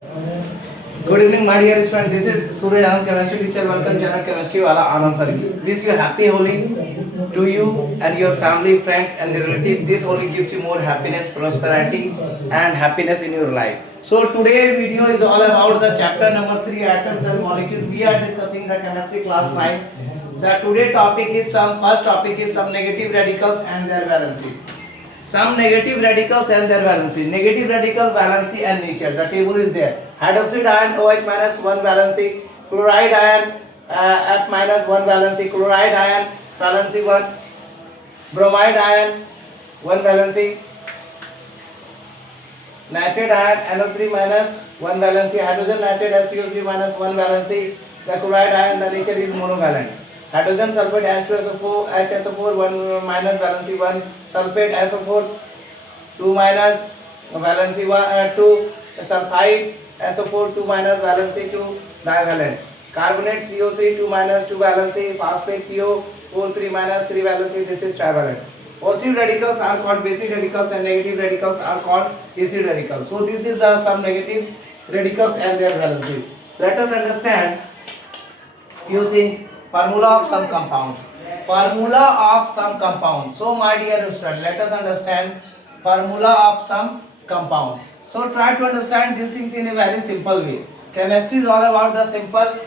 Good evening, my dear student. This is Surya Anand, chemistry teacher. Welcome, Channel Chemistry Wala Anand sir. Wish you happy Holi to you and your family, friends, and relative. This only gives you more happiness, prosperity, and happiness in your life. So today video is all about the chapter number 3, atoms and molecules. We are discussing the chemistry class 9. The today topic is first topic is some negative radicals and their valencies. Some negative radicals and their valency. Negative radical valency and nature. The table is there. Hydroxide ion OH minus 1 valency. Chloride ion F minus 1 valency. Chloride ion valency 1. Bromide ion 1 valency. Nitrate ion NO3 minus 1 valency. Hydrogen nitrate SiO3 minus 1 valency. The chloride ion, the nature is monovalent. Hydrogen sulfate H2SO4 HSO4 1 minus valency 1. Sulfate SO4 2 minus valency 1 2. Sulfide SO4 2 minus valency 2 divalent. Carbonate CO3 2 minus 2 valency. Phosphate PO4 3 minus 3 valency. This is trivalent. Positive radicals are called basic radicals and negative radicals are called acid radicals. So this is the some negative radicals and their valency. Let us understand few things. Formula of some compounds. Formula of some compound. So my dear student, let us understand formula of some compound. So try to understand these things in a very simple way. Chemistry is all about the simple,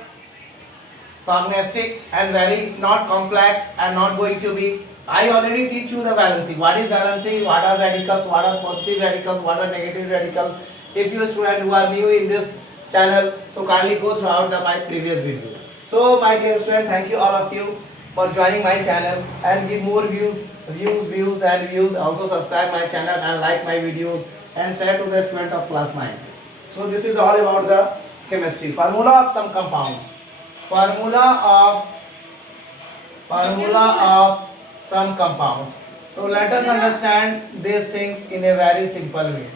formalistic and very not complex and not going to be. I already teach you the valency. What is valency? What are radicals? What are positive radicals? What are negative radicals? If you student who are new in this channel, so kindly go throughout my previous video. So my dear student, thank you all of you for joining my channel and give more views. Also subscribe my channel and like my videos and share to the student of class 9. So this is all about the chemistry. Formula of some compound. Formula of some compound. So let us understand these things in a very simple way.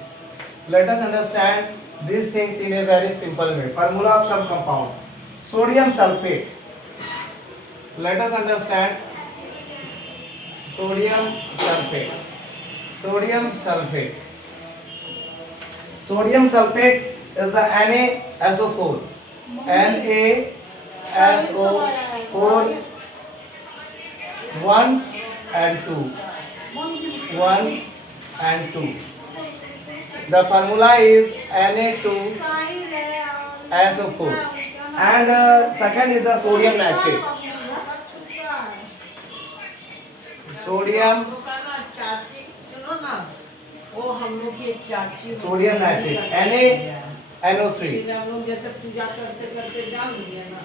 Let us understand these things in a very simple way. Formula of some compound. Sodium sulfate. Let us understand sodium sulfate. Sodium sulfate. Sodium sulfate is the NaSO4. NaSO4 1 and 2. 1 and 2. The formula is Na2SO4. And second is the sodium nitrate. Sodium nitrate. NaNO3.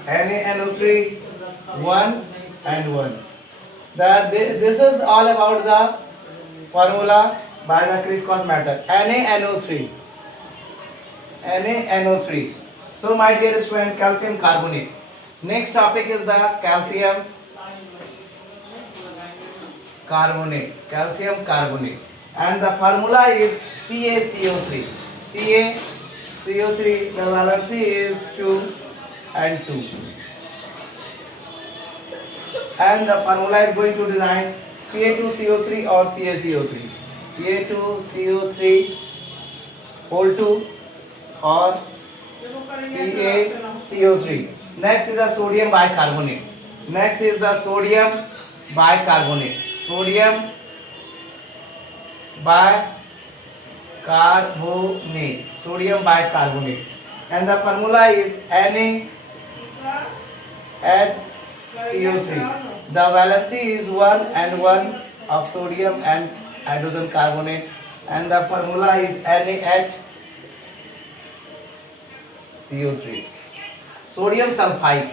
NaNO3 1 and 1. This is all about the formula by the Kriskos method. NaNO3. NaNO3. So my dear student, calcium carbonate. Next topic is the calcium carbonate. Calcium carbonate. And the formula is CaCO3. CaCO3, the valency is 2 and 2. And the formula is going to design Ca2CO3 or CaCO3. Ca2CO3 whole 2 or CaCO3. Next is the sodium bicarbonate. Sodium bicarbonate. And the formula is NaHCO3. The valency is 1 and 1 of sodium and hydrogen carbonate. And the formula is NaHCO3. Sodium sulfite.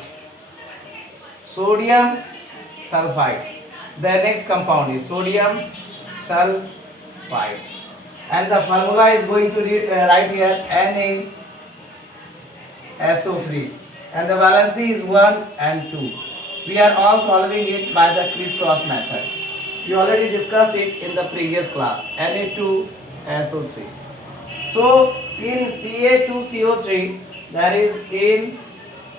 The next compound is sodium sulfite. And the formula is going to write here NaSO3. And the valency is 1 and 2. We are all solving it by the Kriskos method. We already discussed it in the previous class. Na2SO3. So in Ca2CO3, that is in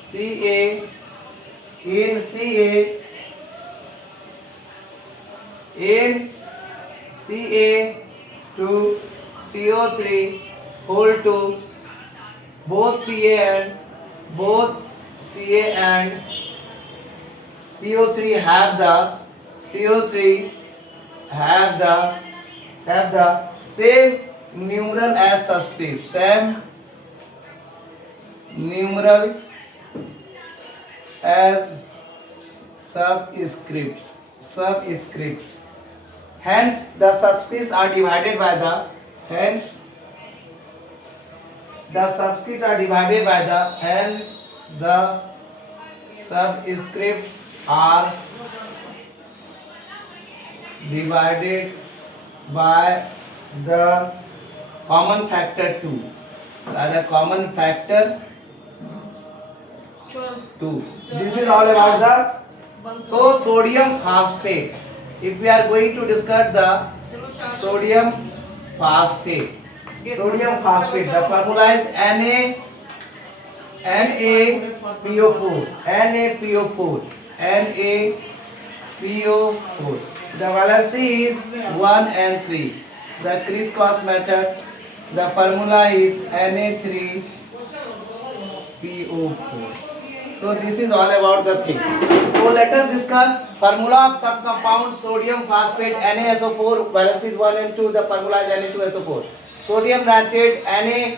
Ca2CO3 whole 2 both Ca and CO3 have the CO3 have the same numeral as subscript, same numeral as subscripts. Hence the subscripts are divided by the hence the subscripts are divided by the and the subscripts are divided by the common factor 2. By the common factor 2. This is all about the sodium phosphate. If we are going to discuss the sodium phosphate, the formula is NaPO4. The valency is 1 and 3. The crisscross method, the formula is Na3PO4. So this is all about the thing. So let us discuss formula of subcompound sodium phosphate NaSO4. Valence is 1 and 2. The formula is Na2SO4. Sodium nitrate Na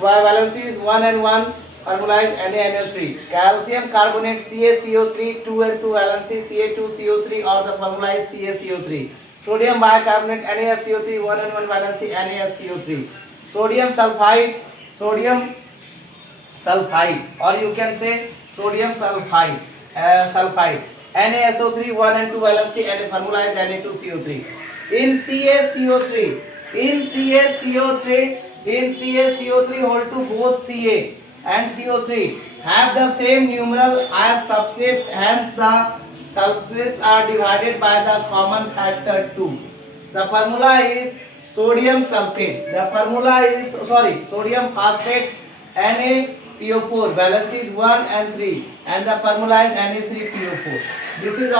valence is 1 and 1. Formula is NaNO3. Calcium carbonate CaCO3 2 and 2 valency Ca2CO3 or the formula is CaCO3. Sodium bicarbonate NaSCO3 1 and 1 valency NaSCO3. Sodium sulfide or you can say sodium sulfide NaSO3 1 and 2 valency and formula is Na2CO3. In CaCO3 hold to both Ca and CO3 have the same numeral as subscript, hence the subscripts are divided by the common factor 2. The formula is sodium sulfate. Sodium phosphate NaPO4. Valence is 1 and 3 and the formula is Na3PO4. This is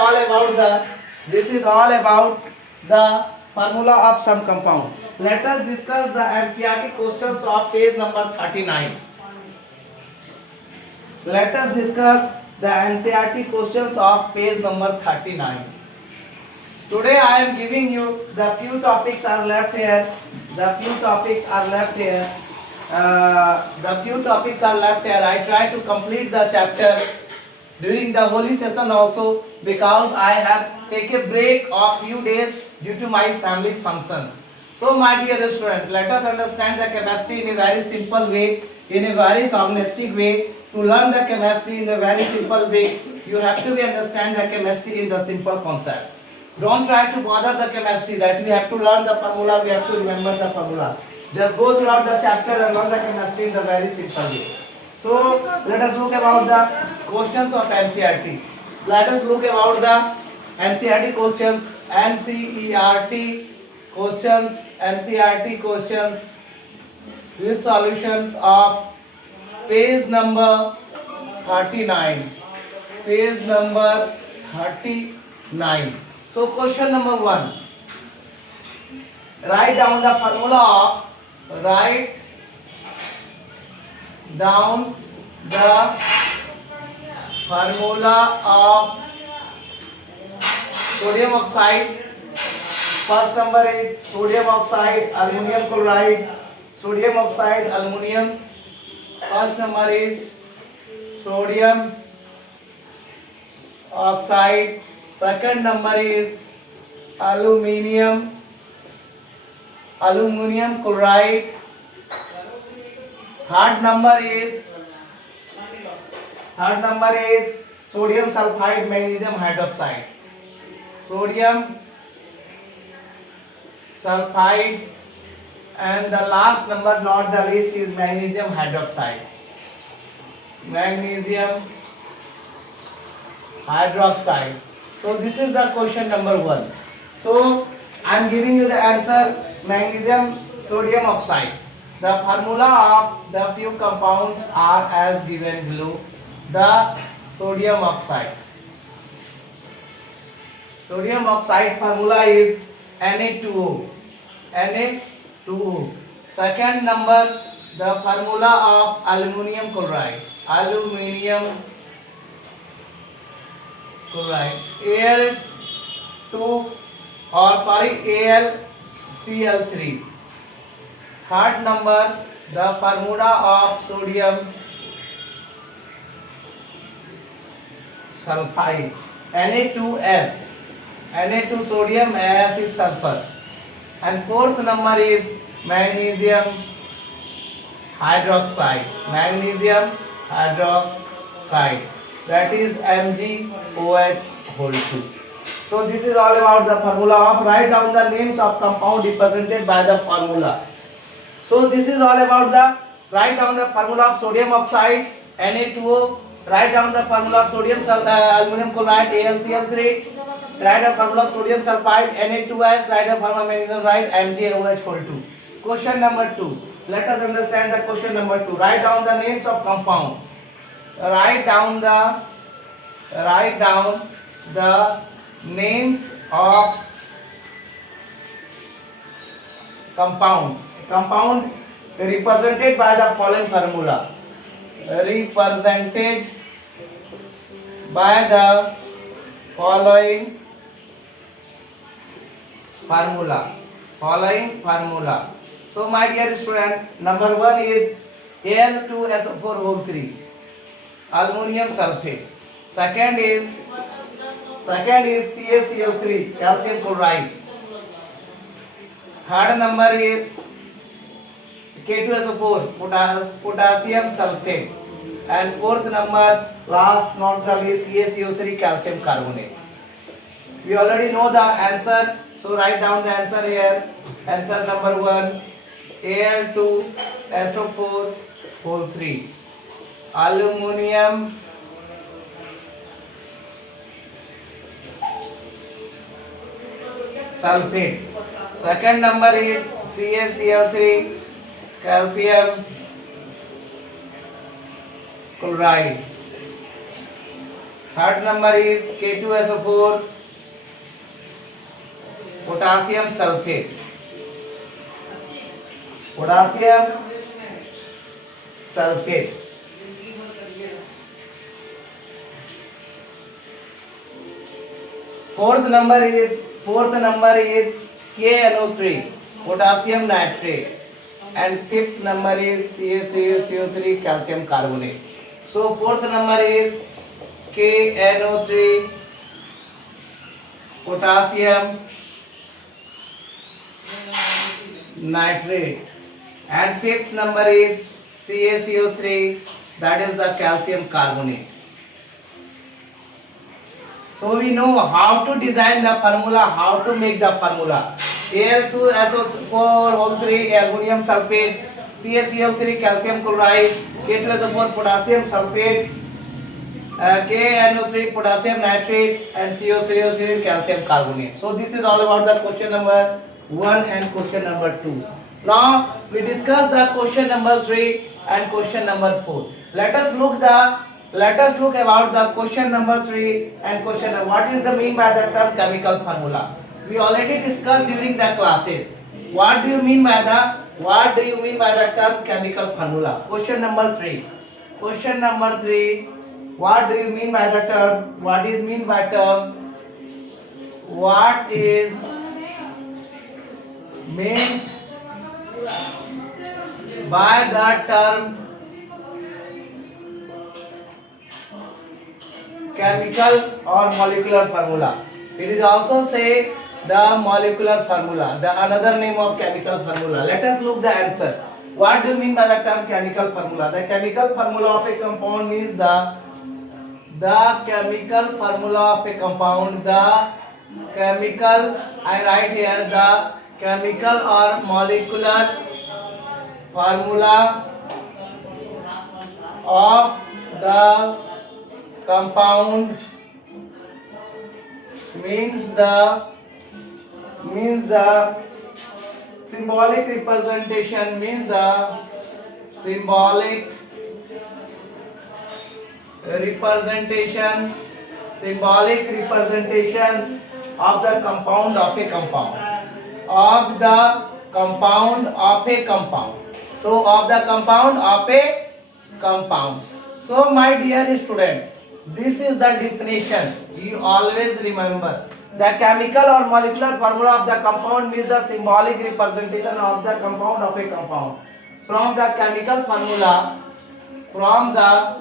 all about the formula of some compound. Let us discuss the NCERT questions of page number 39. Let us discuss the NCERT questions of page number 39. Today I am giving you the few topics are left here. I try to complete the chapter during the holy session also because I have taken a break of few days due to my family functions. So my dear students, let us understand the chemistry in a very simple way, in a very sognostic way. To learn the chemistry in a very simple way, you have to understand the chemistry in the simple concept. Don't try to bother the chemistry that we have to learn the formula, we have to remember the formula. Just go throughout the chapter and learn the chemistry in the very simple way. So let us look about the questions of NCERT. Let us look about the NCERT questions. NCERT questions with solutions of page number 39. So question number 1. Write down the formula of sodium oxide. First number is sodium oxide, aluminum chloride. First number is sodium oxide. Second number is aluminum chloride. Third number is sodium sulfide, magnesium hydroxide. And the last number, not the least, is magnesium hydroxide. So this is the question number 1. So I am giving you the answer: magnesium sodium oxide. The formula of the few compounds are as given below. The sodium oxide formula is Na2O. Second number, the formula of aluminum chloride. Aluminum chloride. AlCl3. Third number, the formula of sodium sulfide. Na2S. Na2 sodium, S is sulfur. And fourth number is magnesium hydroxide. Magnesium hydroxide. That is MgOH whole 2. So this is all about the formula of. Write down the names of compound represented by the formula. So this is all about the. Write down the formula of sodium oxide Na2O. Write down the formula of sodium aluminum chloride AlCl3. Write the formula of sodium sulfide Na2S. Write the formula of magnesium right MgOH whole 2. Question number 2. Let us understand the question number 2. Write down the names of compound. Write down the names of compound. Compound represented by the following formula. Represented by the following formula. So my dear student, number 1 is Al2SO4 aluminum sulfate. Second is CaCl3 calcium chloride. Third number is K2SO4 potassium sulfate. And fourth number, last not the least, CaCO3 calcium carbonate. We already know the answer, so write down the answer here. Answer number 1, Al2SO4 whole 3 aluminum sulfate. Second number is CaCl3 calcium chloride. Third number is K2SO4 potassium sulfate. Fourth number is KNO3 potassium nitrate. And fifth number is CaCO3 calcium carbonate. So fourth number is KNO3 potassium nitrate, and fifth number is CaCO3, that is the calcium carbonate. So we know how to design the formula, how to make the formula. Al2SO4 whole 3 aluminum sulfate, CaCl3 calcium chloride, K2SO4 potassium sulfate, KNO3 potassium nitrate, and CaCO3 calcium carbonate. So this is all about the question number 1 and question number 2. Now we discuss the question number 3 and question number 4. Let us look about the question number 3 and question number. What is the mean by the term chemical formula? We already discussed during the classes. What do you mean by the term chemical formula? Question number 3. What do you mean by the term? What is mean by term? What is meant by the term chemical or molecular formula? It is also say the molecular formula, the another name of chemical formula. Let us look the answer. What do you mean by the term chemical formula? The chemical formula of a compound is the chemical formula of a compound. The chemical, I write here, the chemical or molecular formula of the compound means the symbolic representation, of the compound of a compound. So of the compound of a compound. So my dear student, this is the definition. You always remember. The chemical or molecular formula of the compound means the symbolic representation of the compound of a compound. From the chemical formula, from the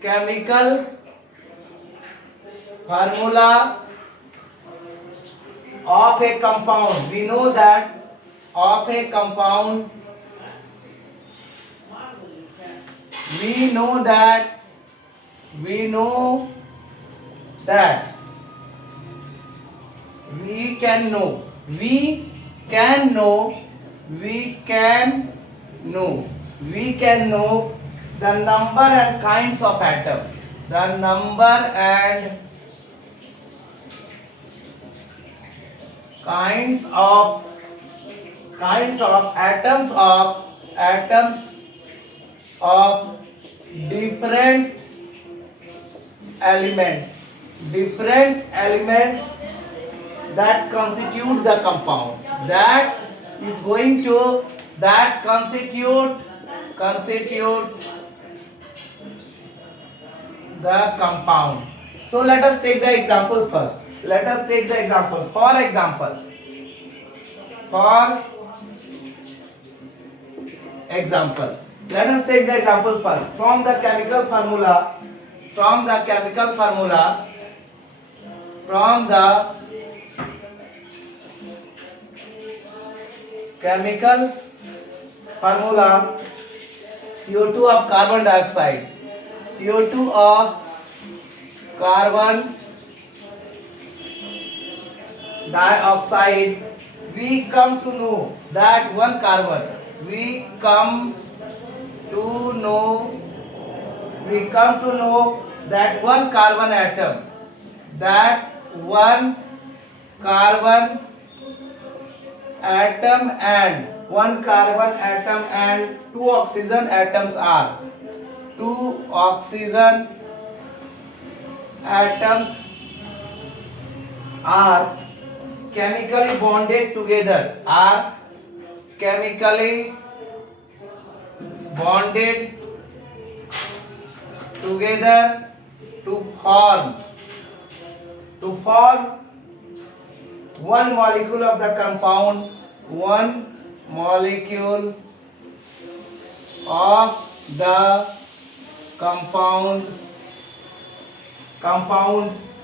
chemical formula of a compound, we know that of a compound, we know that we can know the number and kinds of atom, the number and kinds of atoms of different elements that constitute the compound, that is going to that constitute the compound. So let us take the example first. Let us take the example. For example, let us take the example first. From the chemical formula, CO2 of carbon dioxide, we come to know that one carbon, we come to know that one carbon atom, and two oxygen atoms are chemically bonded together, to form one molecule of the compound,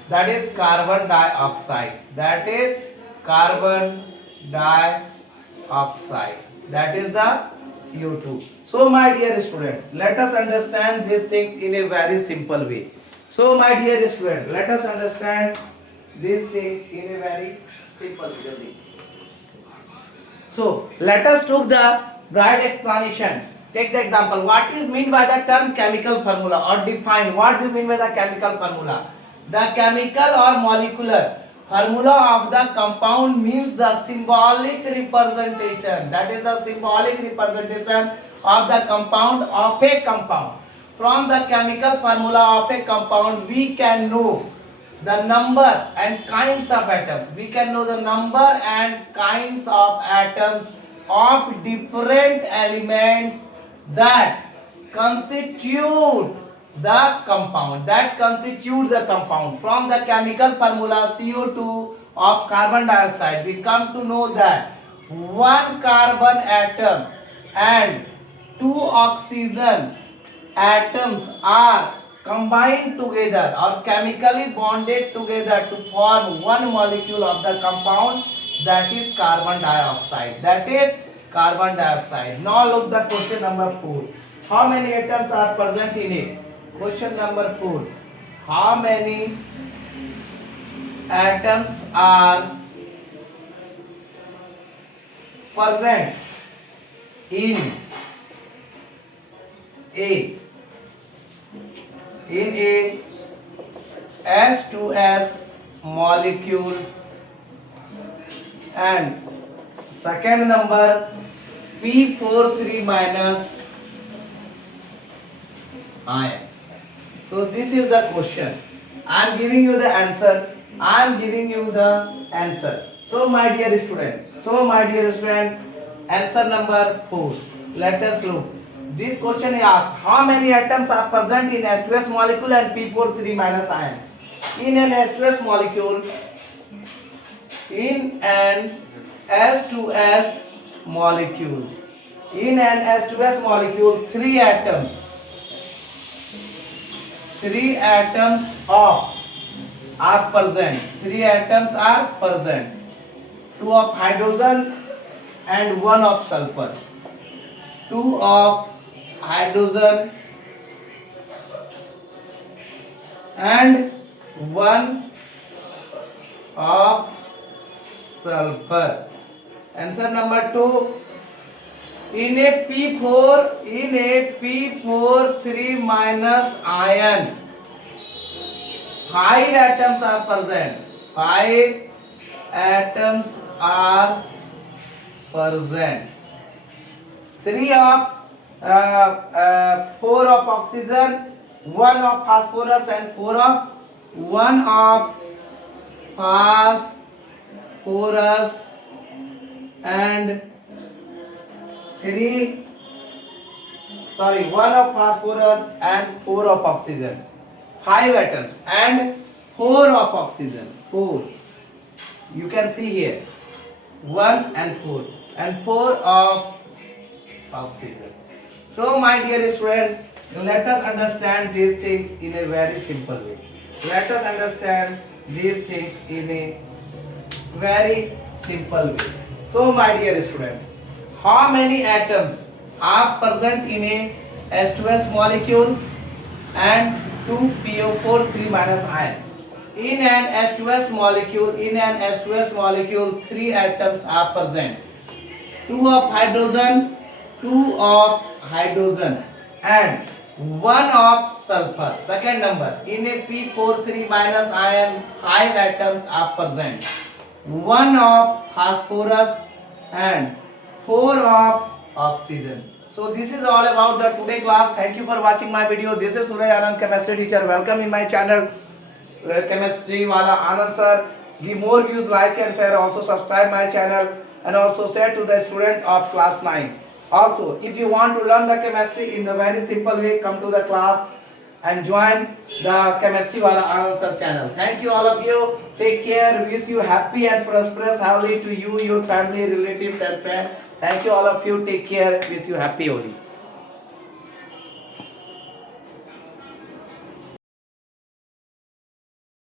that is carbon dioxide, that is the CO2. So my dear student, let us understand these things in a very simple way. So my dear student, let us understand these things in a very simple way. So let us take the bright explanation. Take the example. What is meant by the term chemical formula, or define what do you mean by the chemical formula? The chemical or molecular formula of the compound means the symbolic representation. That is the symbolic representation of the compound of a compound. From the chemical formula of a compound, we can know the number and kinds of atoms. We can know the number and kinds of atoms of different elements that constitute the compound. From the chemical formula CO2 of carbon dioxide, we come to know that one carbon atom and two oxygen atoms are combined together or chemically bonded together to form one molecule of the compound, that is carbon dioxide. Now look the question number 4. How many atoms are present in it? Question number 4. How many atoms are present in a H2S molecule? And second number, P43 minus ion. So this is the question. I am giving you the answer. So my dear student, Answer number 4. Let us look. This question is asked, how many atoms are present in H2S molecule and P4 3- ion? In an H2S molecule, in an H2S molecule, in an H2S molecule, 3 atoms of are present. 3 atoms are present. 2 of hydrogen and 1 of sulfur. 2 of hydrogen and 1 of sulfur. Answer number 2. In a P4 3- ion, 5 atoms are present. 5 atoms are present. 4 of oxygen, 1 of phosphorus and 1 of phosphorus and 1 of phosphorus and 4 of oxygen. 5 atoms and 4 of oxygen. 4. You can see here 1 and 4 and 4 of oxygen. So my dear student, let us understand these things in a very simple way. Let us understand these things in a very simple way. So my dear student, how many atoms are present in a H2S molecule and 2 PO4 3- ion? In an H2S molecule, 3 atoms are present. 2 of hydrogen and 1 of sulfur. Second number, in a P4 3- ion, 5 atoms are present. 1 of phosphorus and 4 of oxygen. So this is all about the today class. Thank you for watching my video. This is Suraj Anand, chemistry teacher. Welcome in my channel, chemistry wala Anand sir. Give more views, like and share. Also subscribe my channel and also share to the student of class 9. Also, if you want to learn the chemistry in the very simple way, come to the class and join the chemistry wala Anand sir channel. Thank you all of you. Take care. Wish you happy and prosperous Holi to you, your family, relatives and friends. Thank you all of you. Take care. Wish you happy Holi.